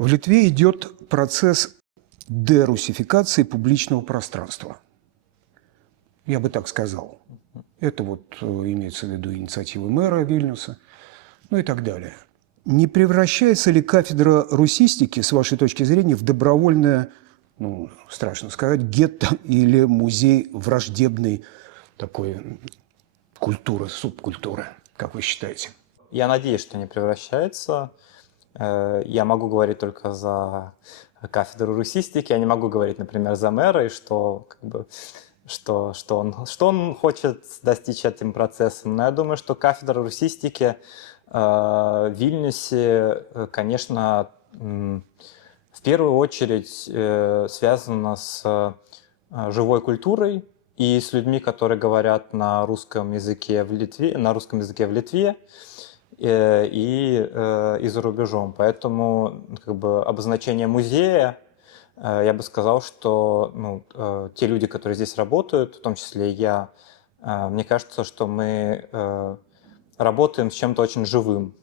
В Литве идет процесс дерусификации публичного пространства. Я бы так сказал. Это имеется в виду инициативы мэра Вильнюса, ну и так далее. Не превращается ли кафедра русистики, с вашей точки зрения, в добровольное, страшно сказать, гетто или музей враждебной такой культуры, субкультуры, как вы считаете? Я надеюсь, что не превращается. Я могу говорить только за кафедру русистики, я не могу говорить, например, за мэра, и что он хочет достичь этим процессом. Но я думаю, что кафедра русистики в Вильнюсе, конечно, в первую очередь связана с живой культурой и с людьми, которые говорят на русском языке в Литве, и за рубежом. Поэтому обозначение музея, я бы сказал, что те люди, которые здесь работают, в том числе и я, мне кажется, что мы работаем с чем-то очень живым,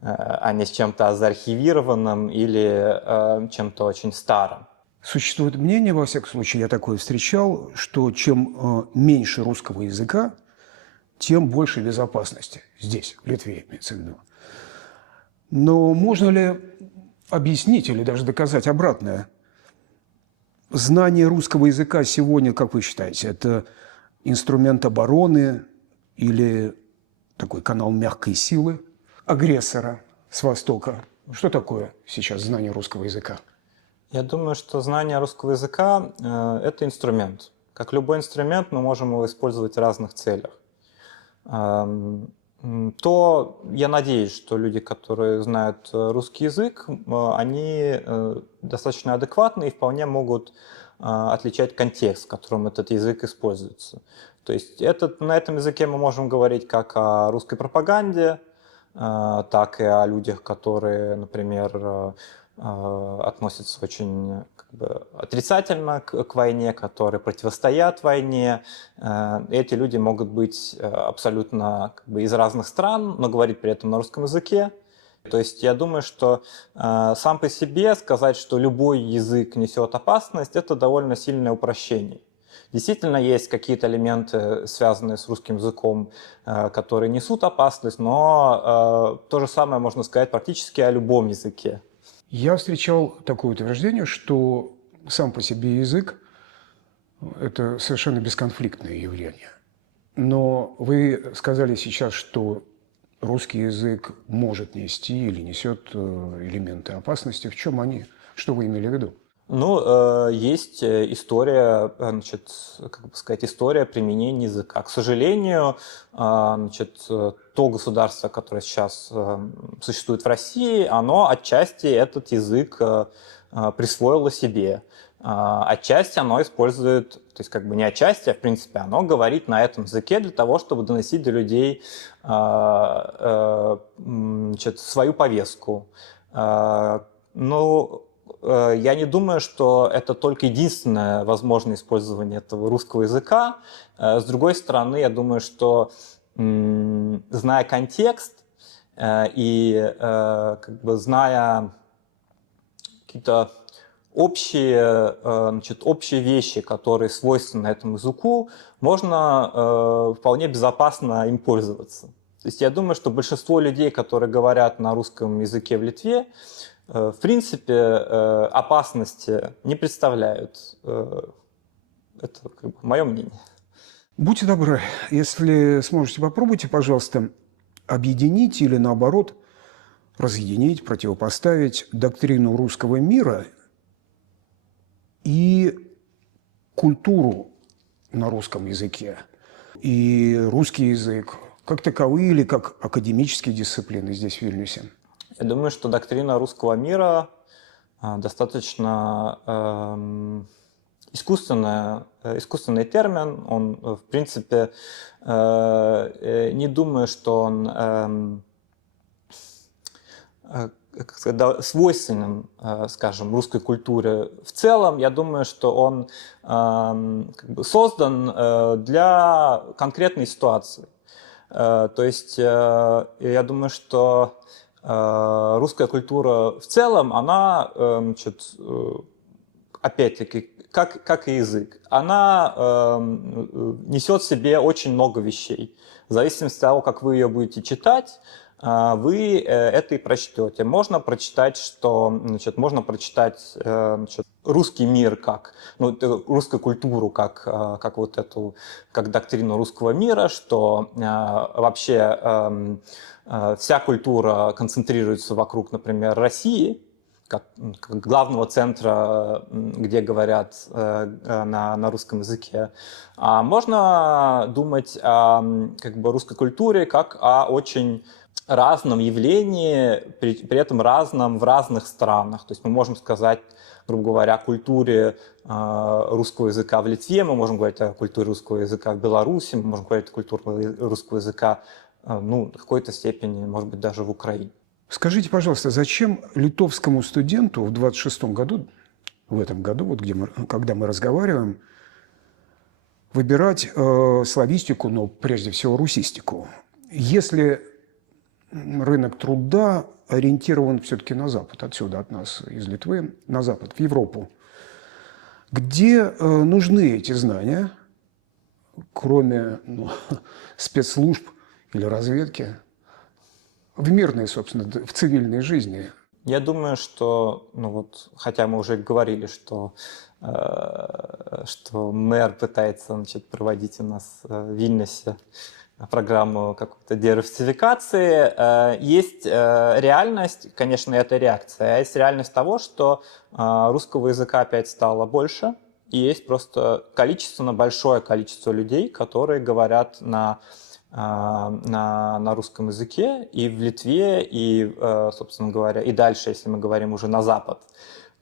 а не с чем-то заархивированным или чем-то очень старым. Существует мнение, во всяком случае, я такое встречал, что чем меньше русского языка, тем больше безопасности. Здесь, в Литве, имеется в виду. Но можно ли объяснить или даже доказать обратное? Знание русского языка сегодня, как вы считаете, это инструмент обороны или такой канал мягкой силы агрессора с Востока? Что такое сейчас знание русского языка? Я думаю, что знание русского языка – это инструмент. Как любой инструмент, мы можем его использовать в разных целях. То я надеюсь, что люди, которые знают русский язык, они достаточно адекватны и вполне могут отличать контекст, в котором этот язык используется. То есть на этом языке мы можем говорить как о русской пропаганде, так и о людях, которые, например, относятся очень отрицательно к войне, которые противостоят войне. Эти люди могут быть абсолютно из разных стран, но говорить при этом на русском языке. То есть я думаю, что сам по себе сказать, что любой язык несет опасность, это довольно сильное упрощение. Действительно, есть какие-то элементы, связанные с русским языком, которые несут опасность, но то же самое можно сказать практически о любом языке. Я встречал такое утверждение, что сам по себе язык – это совершенно бесконфликтное явление. Но вы сказали сейчас, что русский язык может нести или несет элементы опасности. В чем они? Что вы имели в виду? Есть история, история применения языка. К сожалению, то государство, которое сейчас существует в России, оно отчасти этот язык присвоило себе. Отчасти оно использует, то есть не отчасти, а в принципе оно говорит на этом языке для того, чтобы доносить до людей свою повестку. Я не думаю, что это только единственное возможное использование этого русского языка. С другой стороны, я думаю, что зная контекст и зная какие-то общие вещи, которые свойственны этому языку, можно вполне безопасно им пользоваться. То есть я думаю, что большинство людей, которые говорят на русском языке в Литве, в принципе, опасности не представляют. Это мое мнение. Будьте добры, если сможете, попробуйте, пожалуйста, объединить или, наоборот, разъединить, противопоставить доктрину русского мира и культуру на русском языке, и русский язык как таковые или как академические дисциплины здесь, в Вильнюсе. Я думаю, что доктрина русского мира достаточно искусственный термин. Он, в принципе, не думаю, что он свойственен, скажем, русской культуре в целом. Я думаю, что он создан для конкретной ситуации. То есть я думаю, что русская культура в целом, она, значит, опять-таки, как и язык, она несет в себе очень много вещей. В зависимости от того, как вы ее будете читать, вы это и прочтете. Можно прочитать, что, значит, можно прочитать значит, русский мир как, ну, русскую культуру как вот эту, как доктрину русского мира, что вообще вся культура концентрируется вокруг, например, России, как главного центра, где говорят на русском языке. А можно думать о как бы, русской культуре как о очень разном явлении, при этом разном в разных странах. То есть мы можем сказать, грубо говоря, о культуре русского языка в Литве, мы можем говорить о культуре русского языка в Беларуси, мы можем говорить о культуре русского языка ну, в какой-то степени, может быть, даже в Украине. Скажите, пожалуйста, зачем литовскому студенту в 26-м году, в этом году, вот когда мы разговариваем, выбирать славистику, но прежде всего русистику, если рынок труда ориентирован все-таки на Запад, отсюда от нас, из Литвы, на Запад, в Европу, где нужны эти знания, кроме спецслужб или разведки, в мирной, собственно, в цивильной жизни? Я думаю, что, ну вот, хотя мы уже говорили, что мэр пытается, значит, проводить у нас в Вильнюсе программу какой-то дерусификации, есть реальность, конечно, это реакция, а есть реальность того, что русского языка опять стало больше, и есть просто количественно большое количество людей, которые говорят на русском языке и в Литве, и, собственно говоря, и дальше, если мы говорим уже на Запад,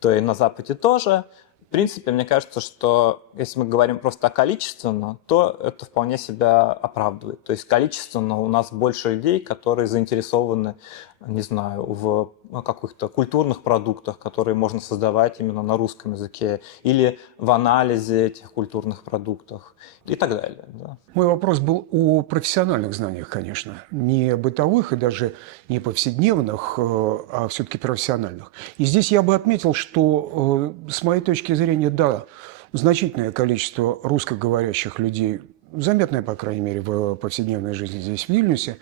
то и на Западе тоже. В принципе, мне кажется, что если мы говорим просто количественно, то это вполне себя оправдывает. То есть количественно у нас больше людей, которые заинтересованы, не знаю, в каких-то культурных продуктах, которые можно создавать именно на русском языке, или в анализе этих культурных продуктов и так далее. Да. Мой вопрос был о профессиональных знаниях, конечно. Не бытовых и даже не повседневных, а все-таки профессиональных. И здесь я бы отметил, что с моей точки зрения, да, значительное количество русскоговорящих людей, заметное, по крайней мере, в повседневной жизни здесь, в Вильнюсе.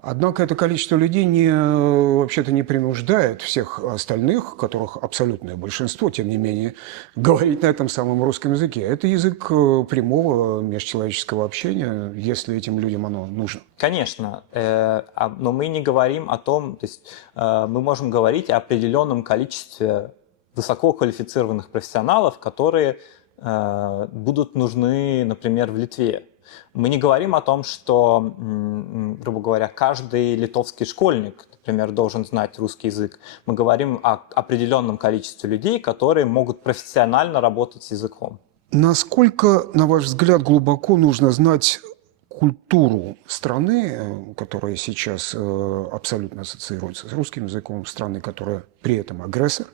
Однако это количество людей вообще-то не принуждает всех остальных, которых абсолютное большинство, тем не менее, говорить на этом самом русском языке. Это язык прямого межчеловеческого общения, если этим людям оно нужно. Конечно, но мы не говорим о том, то есть мы можем говорить о определенном количестве высококвалифицированных профессионалов, которые будут нужны, например, в Литве. Мы не говорим о том, что, грубо говоря, каждый литовский школьник, например, должен знать русский язык. Мы говорим о определенном количестве людей, которые могут профессионально работать с языком. Насколько, на ваш взгляд, глубоко нужно знать культуру страны, которая сейчас абсолютно ассоциируется с русским языком, страны, которая при этом агрессор,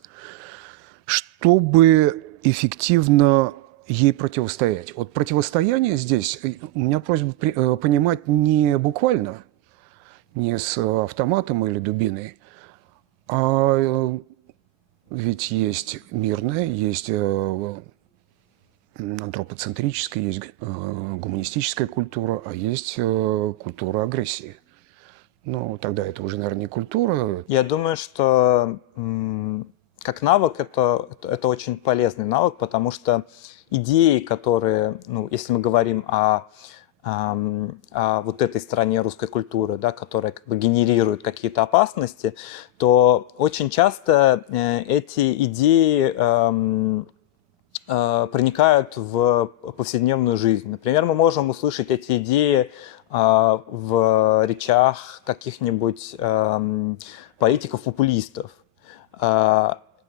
чтобы эффективно ей противостоять? Вот противостояние здесь, у меня просьба понимать не буквально, не с автоматом или дубиной, а ведь есть мирное, есть антропоцентрическая, есть гуманистическая культура, а есть культура агрессии. Ну, тогда это уже, наверное, не культура. Я думаю, что как навык это очень полезный навык, потому что идеи, которые, ну, если мы говорим о вот этой стороне русской культуры, да, которая как бы генерирует какие-то опасности, то очень часто эти идеи проникают в повседневную жизнь. Например, мы можем услышать эти идеи в речах каких-нибудь политиков-популистов.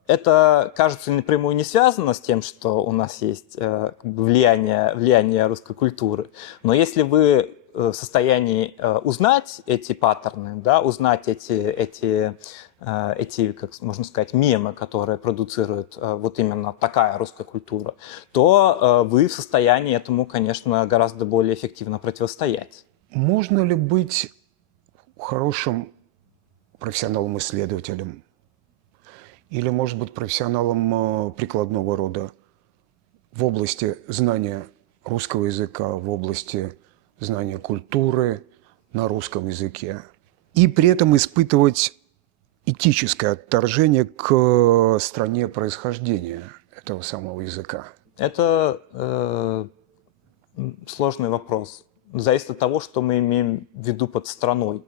Это, кажется, напрямую не связано с тем, что у нас есть влияние русской культуры. Но если вы в состоянии узнать эти паттерны, да, узнать эти, как можно сказать, мемы, которые продуцирует вот именно такая русская культура, то вы в состоянии этому, конечно, гораздо более эффективно противостоять. Можно ли быть хорошим профессионалом-исследователем или, может быть, профессионалом прикладного рода в области знания русского языка, в области знания культуры на русском языке. И при этом испытывать этическое отторжение к стране происхождения этого самого языка. Это сложный вопрос. Зависит от того, что мы имеем в виду под страной.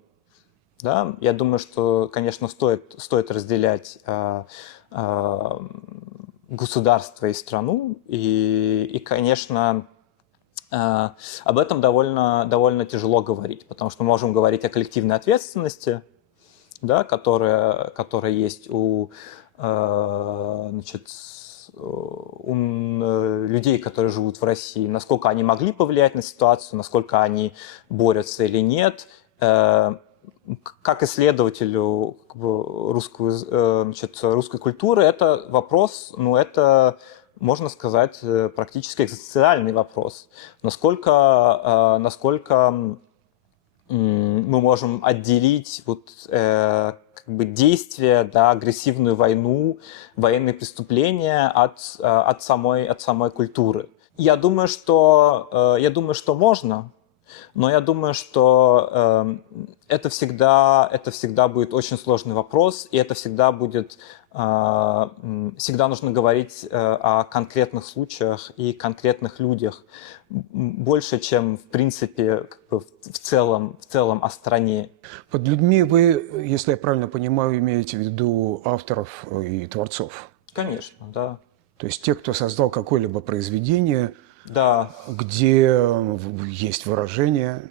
Да? Я думаю, что, конечно, стоит разделять государство и страну, и конечно, об этом довольно тяжело говорить, потому что мы можем говорить о коллективной ответственности, да, которая есть у людей, которые живут в России, насколько они могли повлиять на ситуацию, насколько они борются или нет. Как исследователю русской культуры это вопрос, это, можно сказать, практически экзистенциальный вопрос. Насколько мы можем отделить действия, да, агрессивную войну, военные преступления от самой культуры. Я думаю, что можно. Но я думаю, что это всегда будет очень сложный вопрос, и это всегда нужно говорить о конкретных случаях и конкретных людях, больше, чем, в принципе, в целом о стране. Под людьми вы, если я правильно понимаю, имеете в виду авторов и творцов? Конечно, да. То есть тех, кто создал какое-либо произведение, да, где есть выражения,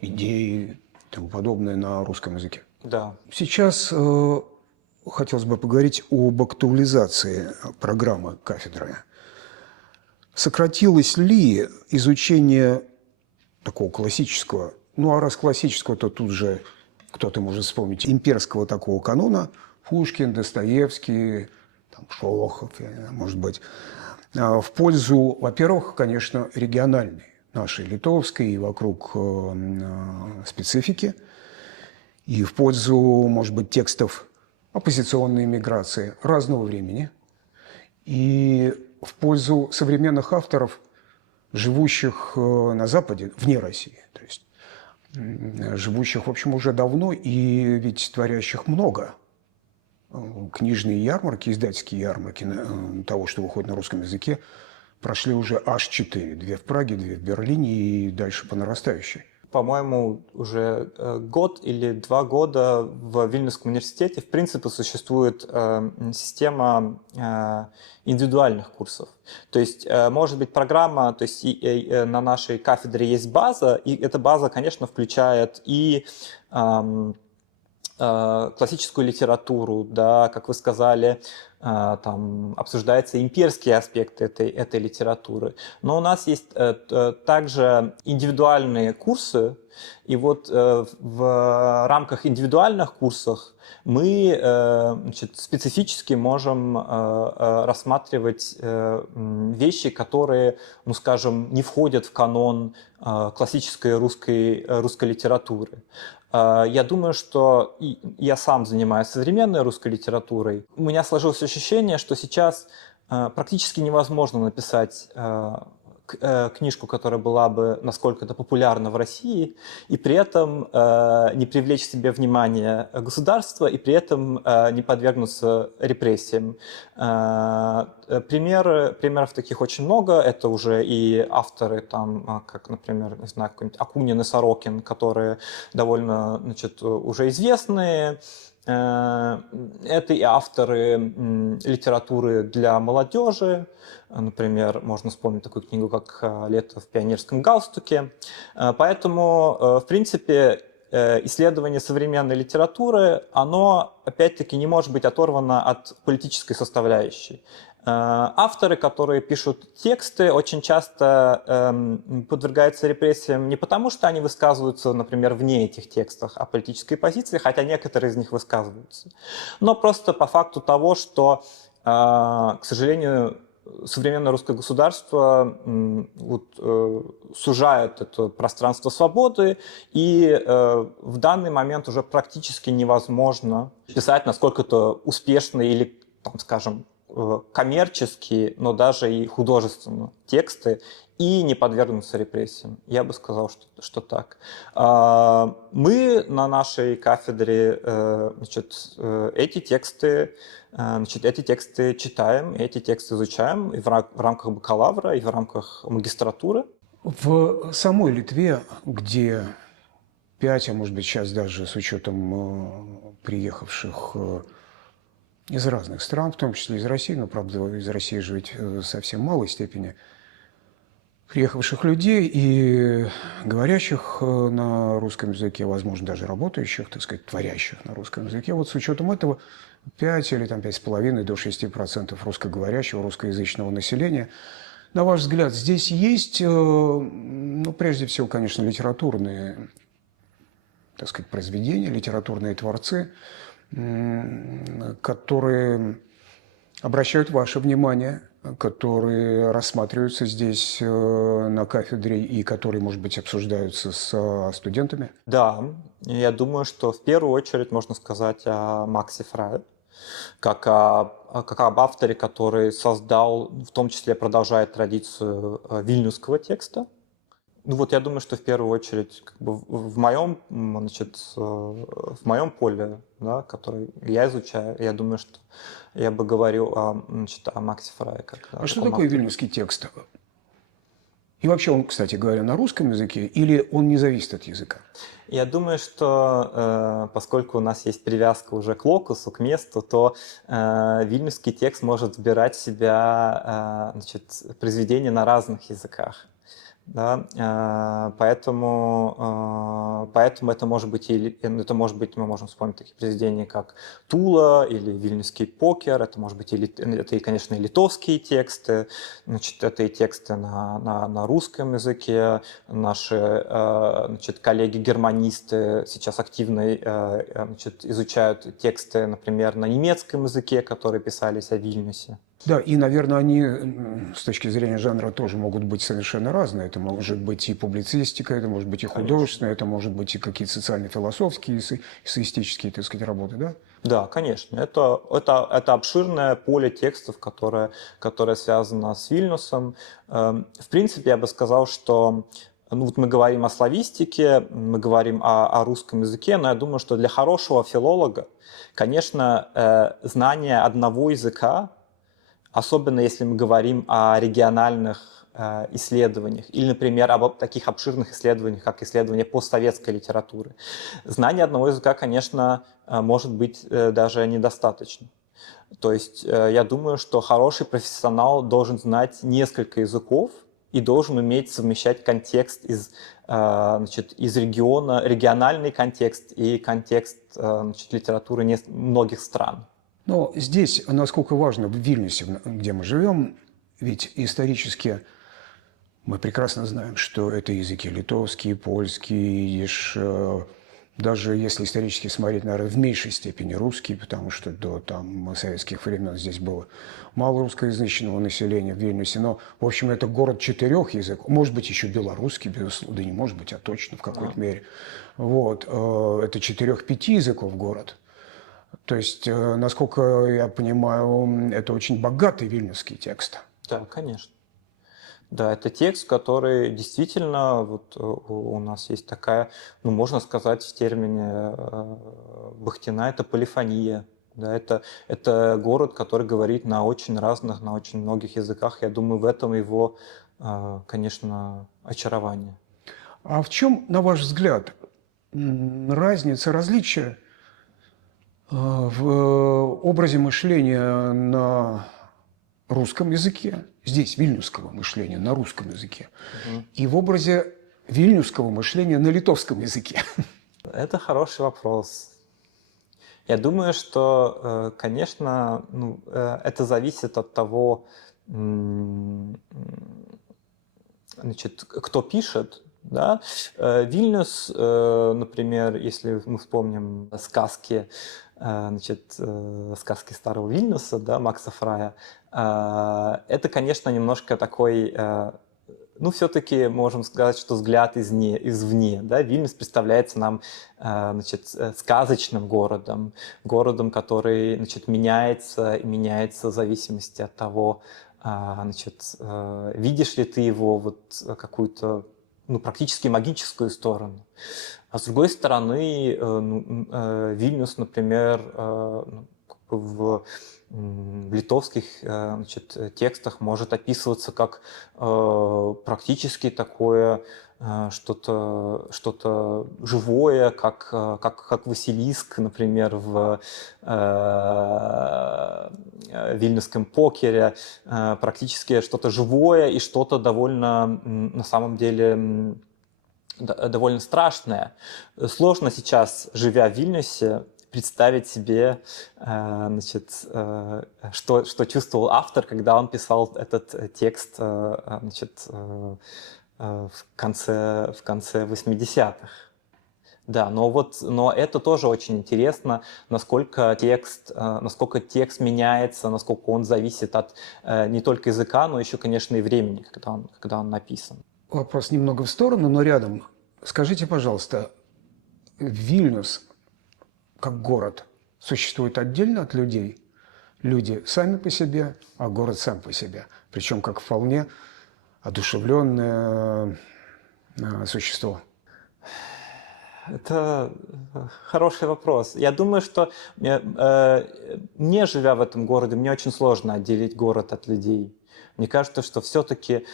идеи и тому подобное на русском языке. Да. Сейчас хотелось бы поговорить об актуализации программы кафедры. Сократилось ли изучение такого классического, а раз классического, то тут же кто-то может вспомнить имперского такого канона, Пушкин, Достоевский, Шолохов, может быть, в пользу, во-первых, конечно, региональной, нашей литовской и вокруг специфики, и в пользу, может быть, текстов оппозиционной миграции разного времени, и в пользу современных авторов, живущих на Западе, вне России, то есть живущих, в общем, уже давно и ведь творящих много. Книжные ярмарки, издательские ярмарки того, что выходит на русском языке, прошли уже аж 4. 2 в Праге, 2 в Берлине и дальше по нарастающей. По-моему, уже год или 2 года в Вильнюсском университете, в принципе, существует система индивидуальных курсов. То есть, может быть, программа, то есть на нашей кафедре есть база, и эта база, конечно, включает и классическую литературу, да, как вы сказали, там обсуждаются имперские аспекты этой литературы. Но у нас есть также индивидуальные курсы, и вот в рамках индивидуальных курсов мы специфически можем рассматривать вещи, которые, скажем, не входят в канон классической русской литературы. Я думаю, что я сам занимаюсь современной русской литературой. У меня сложилось ощущение, что сейчас практически невозможно написать книжку, которая была бы насколько-то популярна в России, и при этом не привлечь к себе внимание государства, и при этом не подвергнуться репрессиям. Примеров таких очень много. Это уже и авторы, как, например, не знаю, какой-нибудь Акунин и Сорокин, которые довольно, уже известные. Это и авторы литературы для молодежи. Например, можно вспомнить такую книгу, как «Лето в пионерском галстуке». Поэтому, в принципе, исследование современной литературы, оно, опять-таки, не может быть оторвано от политической составляющей. Авторы, которые пишут тексты, очень часто подвергаются репрессиям не потому, что они высказываются, например, вне этих текстов о политической позиции, хотя некоторые из них высказываются, но просто по факту того, что, к сожалению, современное русское государство сужает это пространство свободы, и в данный момент уже практически невозможно писать насколько-то успешные или, там, скажем, коммерческие, но даже и художественные тексты и не подвергнуться репрессиям. Я бы сказал, что так. Мы на нашей кафедре значит, эти тексты читаем, эти тексты изучаем и в рамках бакалавра, и в рамках магистратуры. В самой Литве, где 5, а может быть сейчас даже с учетом приехавших из разных стран, в том числе из России, но, правда, из России же ведь в совсем малой степени, приехавших людей и говорящих на русском языке, возможно, даже работающих, так сказать, творящих на русском языке. Вот с учетом этого 5 или там 5,5 до 6% русскоговорящего, русскоязычного населения. На ваш взгляд, здесь есть, ну, прежде всего, конечно, литературные, так сказать, произведения, литературные творцы, которые обращают ваше внимание, которые рассматриваются здесь на кафедре и которые, может быть, обсуждаются с студентами? Да, я думаю, что в первую очередь можно сказать о Максе Фрае, как об авторе, который создал, в том числе продолжает традицию вильнюсского текста. Ну вот я думаю, что в первую очередь как бы в моем поле, да, который я изучаю, я думаю, что я бы говорил о Максе Фрае. А что такое вильнюсский текст? И вообще он, кстати говоря, на русском языке или он не зависит от языка? Я думаю, что поскольку у нас есть привязка уже к локусу, к месту, то вильнюсский текст может вбирать в себя произведения на разных языках. Да, поэтому это может быть, мы можем вспомнить такие произведения, как Тула или Вильнюсский покер, это может быть, это и, конечно, и литовские тексты, значит, это и тексты на русском языке, наши коллеги-германисты сейчас активно изучают тексты, например, на немецком языке, которые писались о Вильнюсе. Да, и, наверное, они с точки зрения жанра тоже могут быть совершенно разные. Это может быть и публицистика, это может быть и художественное, это может быть и какие-то социально-философские, эссеистические, так сказать, работы, да? Да, конечно. Это обширное поле текстов, которое связано с Вильнюсом. В принципе, я бы сказал, что вот мы говорим о славистике, мы говорим о русском языке, но я думаю, что для хорошего филолога, конечно, знание одного языка, особенно если мы говорим о региональных исследованиях или, например, об таких обширных исследованиях, как исследования постсоветской литературы. Знание одного языка, конечно, может быть даже недостаточно. То есть я думаю, что хороший профессионал должен знать несколько языков и должен уметь совмещать контекст из региона, региональный контекст и контекст литературы многих стран. Но здесь, насколько важно, в Вильнюсе, где мы живем, ведь исторически мы прекрасно знаем, что это языки литовский, польский, идиш, даже если исторически смотреть, наверное, в меньшей степени русский, потому что до советских времен здесь было мало русскоязычного населения в Вильнюсе, но, в общем, это город 4 языков, может быть, еще белорусский, безусловно, да не может быть, а точно в какой-то мере. Вот, это 4-5 языков город. То есть, насколько я понимаю, это очень богатый вильнюсский текст. Да, конечно. Да, это текст, который действительно, вот у нас есть такая, ну, можно сказать в термине Бахтина, это полифония. Да, это город, который говорит на очень разных, на очень многих языках. Я думаю, в этом его, конечно, очарование. А в чем, на ваш взгляд, разница, различие в образе мышления на русском языке, здесь вильнюсского мышления на русском языке, и в образе вильнюсского мышления на литовском языке? Это хороший вопрос. Я думаю, что, конечно, это зависит от того, значит, кто пишет. Да? Вильнюс, например, если мы вспомним сказки сказки Старого Вильнюса, да, Макса Фрая, это, конечно, немножко такой, ну, все-таки можем сказать, что взгляд извне. Да? Вильнюс представляется нам сказочным городом, городом, который меняется и меняется в зависимости от того, видишь ли ты его вот какую-то практически магическую сторону. А с другой стороны, Вильнюс, например, в литовских текстах может описываться как практически такое что-то живое, как Василиск, например, в вильнюсском покере, практически что-то живое и что-то довольно, на самом деле, довольно страшное. Сложно сейчас, живя в Вильнюсе, представить себе, что чувствовал автор, когда он писал этот текст в конце 80-х. Да, но это тоже очень интересно, насколько текст меняется, насколько он зависит от не только языка, но еще, конечно, и времени, когда он написан. Вопрос немного в сторону, но рядом. Скажите, пожалуйста, Вильнюс как город существует отдельно от людей? Люди сами по себе, а город сам по себе. Причем как вполне одушевленное существо. Это хороший вопрос. Я думаю, что мне, живя в этом городе, мне очень сложно отделить город от людей. Мне кажется, что все-таки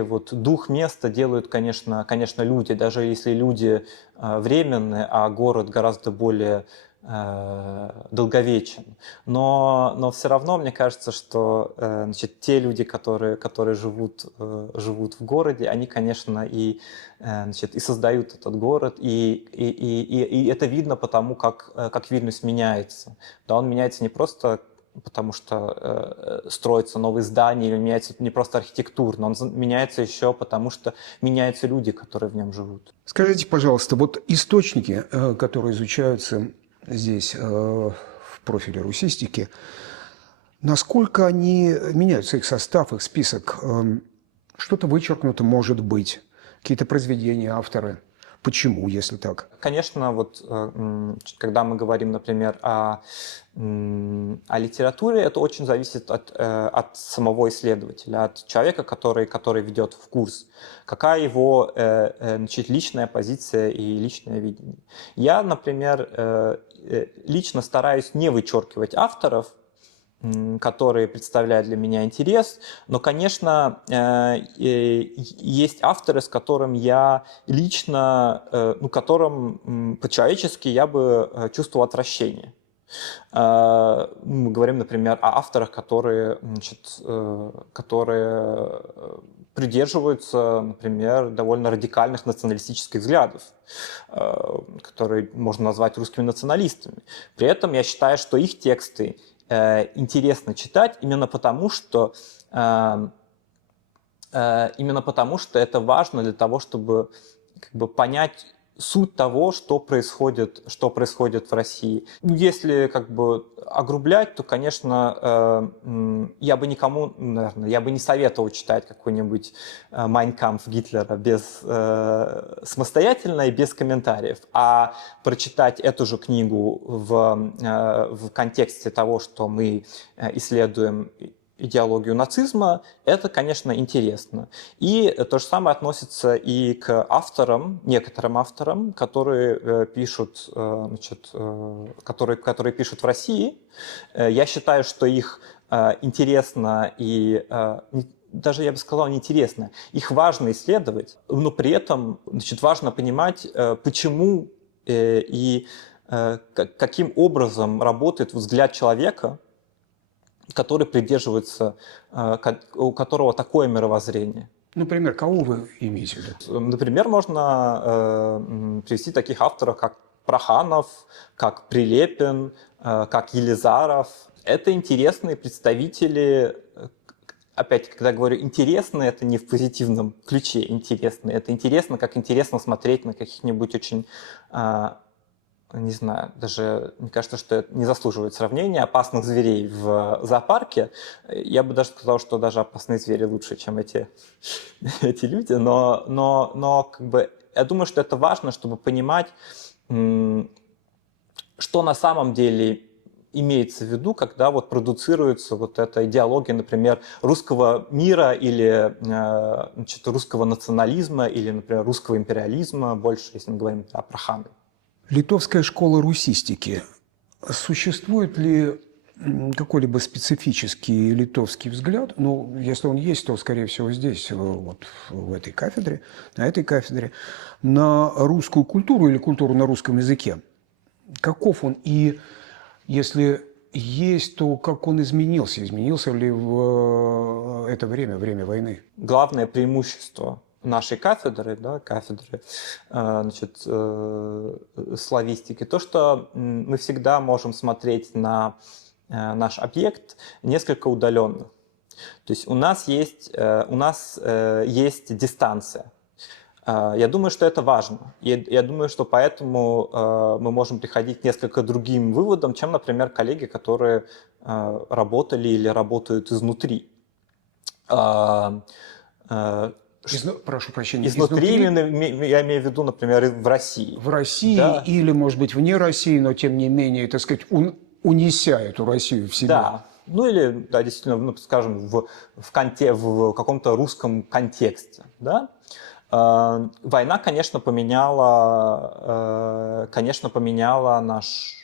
вот дух места делают, конечно, люди, даже если люди временные, а город гораздо более долговечен. Но все равно мне кажется, что те люди, которые живут в городе, они, конечно, и создают этот город, и это видно потому, как Вильнюс меняется. Да, он меняется не просто потому, что строятся новые здания, или меняется не просто архитектурно, он меняется еще потому, что меняются люди, которые в нем живут. Скажите, пожалуйста, вот источники, которые изучаются здесь, в профиле русистики, насколько они меняются, их состав, их список? Что-то вычеркнуто может быть, какие-то произведения, авторы. Почему, если так? Конечно, вот когда мы говорим, например, о литературе, это очень зависит от самого исследователя, от человека, который ведет в курс. Какая его личная позиция и личное видение. Я, например, лично стараюсь не вычеркивать авторов, которые представляют для меня интерес, но, конечно, есть авторы, с которым я лично, которым по-человечески я бы чувствовал отвращение. Мы говорим, например, о авторах, которые придерживаются, например, довольно радикальных националистических взглядов, которые можно назвать русскими националистами. При этом я считаю, что их тексты интересно читать именно потому, что это важно для того, чтобы понять суть того, что происходит в России. Если огрублять, то, конечно, я бы никому, наверное, я бы не советовал читать какой-нибудь «Майн кампф» Гитлера самостоятельно и без комментариев, а прочитать эту же книгу в контексте того, что мы исследуем идеологию нацизма, это, конечно, интересно. И то же самое относится и к авторам, некоторым авторам, которые пишут в России. Я считаю, что их интересно и даже, я бы сказал, неинтересно. Их важно исследовать, но при этом важно понимать, почему и каким образом работает взгляд человека, который придерживается, у которого такое мировоззрение. Например, кого вы имеете в виду? Например, можно привести таких авторов, как Проханов, как Прилепин, как Елизаров. Это интересные представители. Опять, когда я говорю интересные, это не в позитивном ключе интересные. Это интересно, как интересно смотреть на каких-нибудь очень не знаю, даже мне кажется, что это не заслуживает сравнения, опасных зверей в зоопарке. Я бы даже сказал, что даже опасные звери лучше, чем эти люди. Но как бы, я думаю, что это важно, чтобы понимать, что на самом деле имеется в виду, когда вот продуцируется вот эта идеология, например, русского мира или значит, русского национализма или, например, русского империализма, больше, если мы говорим о Проханове. Литовская школа русистики. Существует ли какой-либо специфический литовский взгляд? Ну, если он есть, то, скорее всего, здесь, вот в этой кафедре, на этой кафедре, на русскую культуру или культуру на русском языке. Каков он? И если есть, то как он изменился? Изменился ли в это время войны? Главное преимущество нашей кафедры, да, кафедры значит, славистики, то, что мы всегда можем смотреть на наш объект несколько удаленно. То есть у нас есть дистанция. Я думаю, что это важно. Я думаю, что поэтому мы можем приходить к несколько другим выводам, чем, например, коллеги, которые работали или работают изнутри. Прошу прощения. Изнутри, я имею в виду, например, в России. В России, да? Или, может быть, вне России, но тем не менее, так сказать, унеся эту Россию в себя. Да. Ну или, да, действительно, ну, скажем, в каком-то русском контексте. Да? Война, конечно, поменяла наш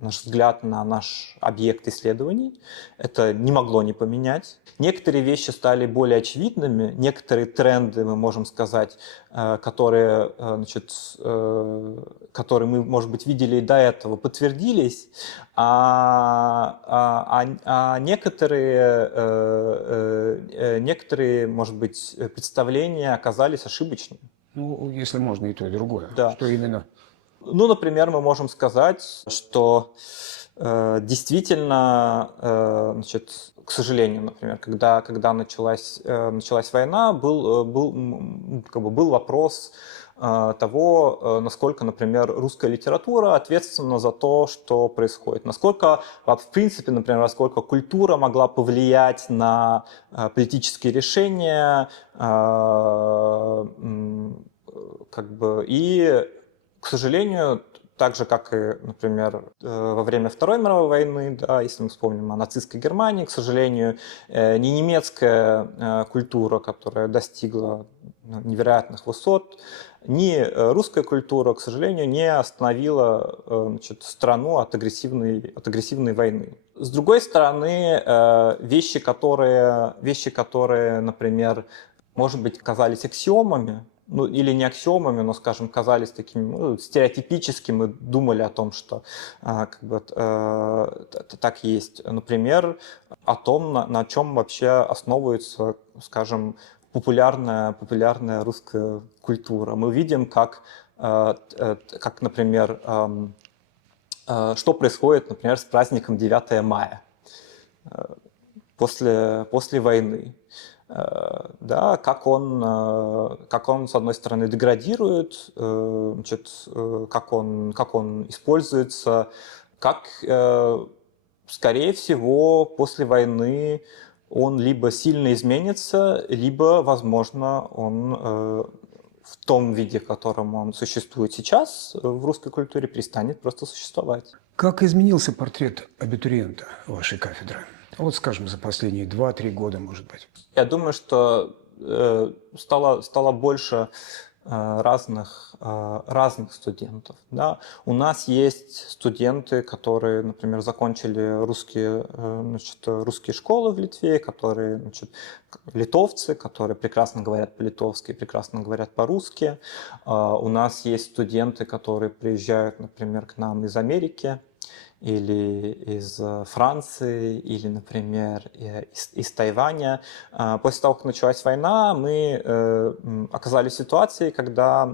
взгляд на наш объект исследований. Это не могло не поменять. Некоторые вещи стали более очевидными, некоторые тренды, мы можем сказать, которые мы, может быть, видели и до этого, подтвердились, а некоторые, может быть, представления оказались ошибочными. Ну, если можно и то, и другое. Да. Что именно? Ну, например, мы можем сказать, что действительно, значит, к сожалению, например, когда началась война, был вопрос того, насколько, например, русская литература ответственна за то, что происходит. Насколько, в принципе, например, насколько культура могла повлиять на политические решения, к сожалению, так же, как и, например, во время Второй мировой войны, да, если мы вспомним о нацистской Германии, к сожалению, не немецкая культура, которая достигла невероятных высот, ни русская культура, к сожалению, не остановила, значит, страну от агрессивной войны. С другой стороны, вещи, которые, например, может быть, казались аксиомами, ну, или не аксиомами, но, скажем, казались такими стереотипическими, мы думали о том, что так есть. Например, о том, на чем вообще основывается, скажем, популярная русская культура. Мы видим, как например, что происходит, например, с праздником 9 мая после войны. Да, как он, с одной стороны, деградирует, значит, как он используется, как, скорее всего, после войны он либо сильно изменится, либо, возможно, он в том виде, в котором он существует сейчас в русской культуре, перестанет просто существовать. Как изменился портрет абитуриента вашей кафедры? Вот, скажем, за последние 2-3 года, может быть. Я думаю, что стало больше разных студентов. Да? У нас есть студенты, которые, например, закончили русские школы в Литве, которые, значит, литовцы, которые прекрасно говорят по-литовски, прекрасно говорят по-русски. У нас есть студенты, которые приезжают, например, к нам из Америки, или из Франции, или, например, из Тайваня. После того, как началась война, мы оказались в ситуации, когда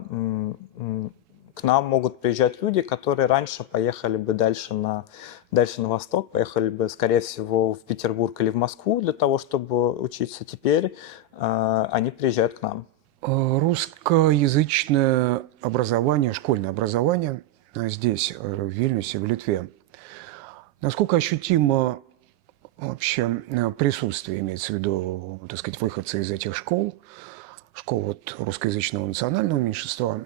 к нам могут приезжать люди, которые раньше поехали бы дальше на восток, поехали бы, скорее всего, в Петербург или в Москву для того, чтобы учиться. Теперь они приезжают к нам. Русскоязычное образование, школьное образование здесь, в Вильнюсе, в Литве. Насколько ощутимо вообще присутствие, имеется в виду, так сказать, выходцы из этих школ вот русскоязычного национального меньшинства,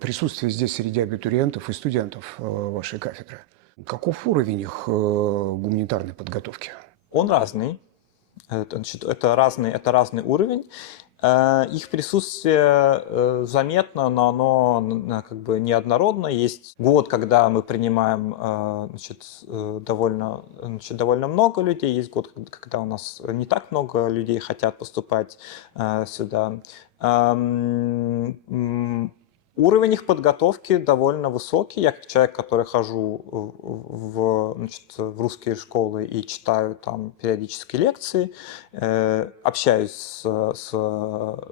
присутствие здесь среди абитуриентов и студентов вашей кафедры? Каков уровень их гуманитарной подготовки? Он разный. Значит, это разный уровень. Их присутствие заметно, но оно как бы неоднородно. Есть год, когда мы принимаем довольно много людей, есть год, когда у нас не так много людей хотят поступать сюда. Уровень их подготовки довольно высокий. Я как человек, который хожу в русские школы и читаю там периодически лекции, общаюсь с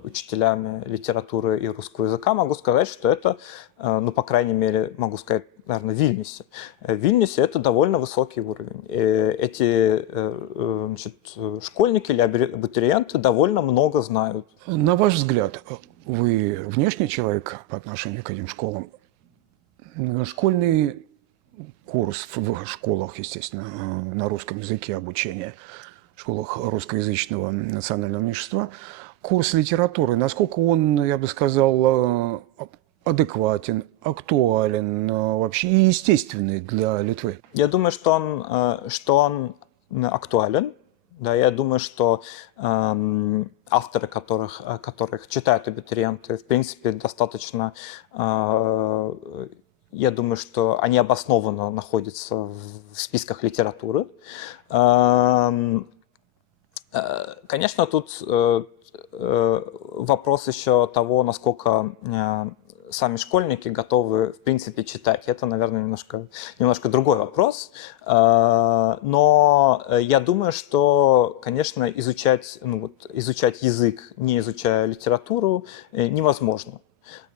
учителями литературы и русского языка, могу сказать, что это, ну, по крайней мере, могу сказать, наверное, в Вильнюсе. В Вильнюсе это довольно высокий уровень. Эти школьники или абитуриенты довольно много знают. На ваш взгляд, вы внешний человек по отношению к этим школам. Школьный курс в школах, естественно, на русском языке обучения, в школах русскоязычного национального меньшинства, курс литературы, насколько он, я бы сказал, адекватен, актуален вообще и естественный для Литвы? Я думаю, что он актуален. Да, я думаю, что авторы, которых читают абитуриенты, в принципе, достаточно, я думаю, что они обоснованно находятся в списках литературы. Конечно, тут вопрос еще того, насколько сами школьники готовы, в принципе, читать. Это, наверное, немножко другой вопрос. Но я думаю, что, конечно, изучать язык, не изучая литературу, невозможно.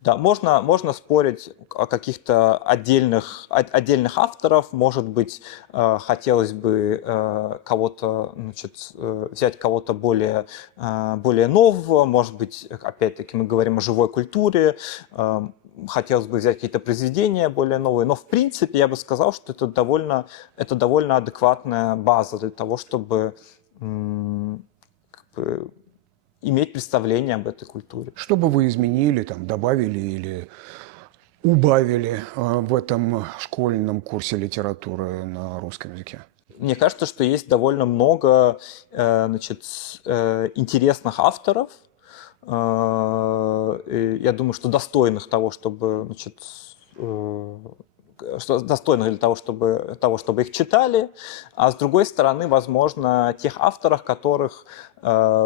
Да, можно спорить о каких-то отдельных авторов, может быть, хотелось бы взять кого-то более нового, может быть, опять-таки мы говорим о живой культуре, хотелось бы взять какие-то произведения более новые, но в принципе я бы сказал, что это довольно адекватная база для того, чтобы иметь представление об этой культуре. Что бы вы изменили, там, добавили или убавили в этом школьном курсе литературы на русском языке? Мне кажется, что есть довольно много интересных авторов. Я думаю, что достойных того, чтобы достойных для того, чтобы их читали, а с другой стороны, возможно, тех авторов, которых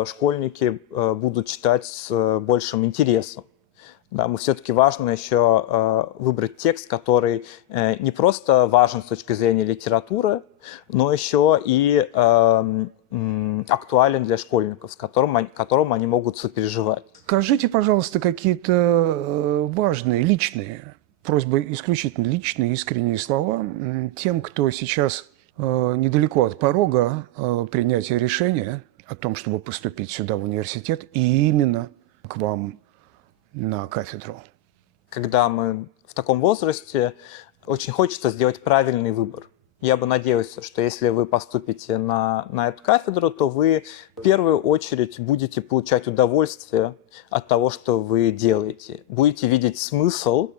школьники будут читать с большим интересом. Да, все-таки важно еще выбрать текст, который не просто важен с точки зрения литературы, но еще и актуален для школьников, с которым они могут сопереживать. Скажите, пожалуйста, какие-то важные, личные, просьба исключительно личные, искренние слова тем, кто сейчас недалеко от порога принятия решения о том, чтобы поступить сюда в университет и именно к вам на кафедру. Когда мы в таком возрасте, очень хочется сделать правильный выбор. Я бы надеялся, что если вы поступите на эту кафедру, то вы в первую очередь будете получать удовольствие от того, что вы делаете. Будете видеть смысл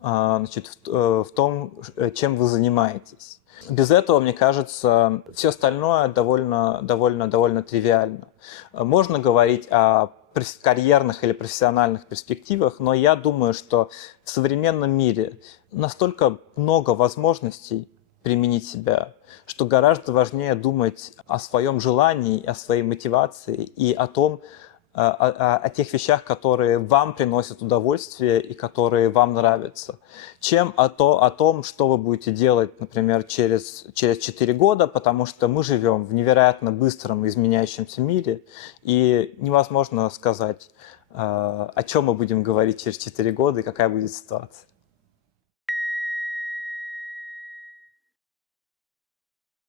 в том, чем вы занимаетесь. Без этого, мне кажется, все остальное довольно тривиально. Можно говорить о карьерных или профессиональных перспективах, но я думаю, что в современном мире настолько много возможностей применить себя, что гораздо важнее думать о своем желании, о своей мотивации и о тех вещах, которые вам приносят удовольствие и которые вам нравятся, чем о том, что вы будете делать, например, через 4 года, потому что мы живем в невероятно быстром изменяющемся мире, и невозможно сказать, о чем мы будем говорить через 4 года и какая будет ситуация.